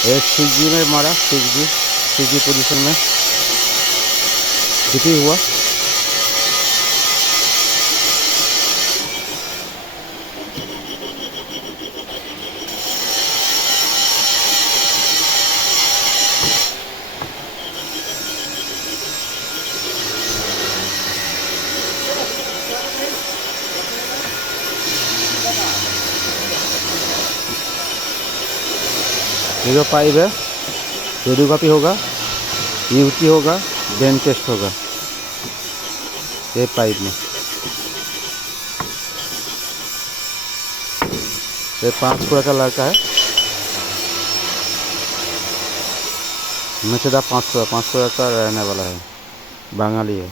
एक 6G में मारा, 6G पोजीशन में डीपी हुआ। ये जो पाइप है रेडियोग्राफी होगा, यूटी होगा, बेन टेस्ट होगा ये पाइप में। ये 500 का लड़का है, नचेदा 500 का रहने वाला है, बंगाली है।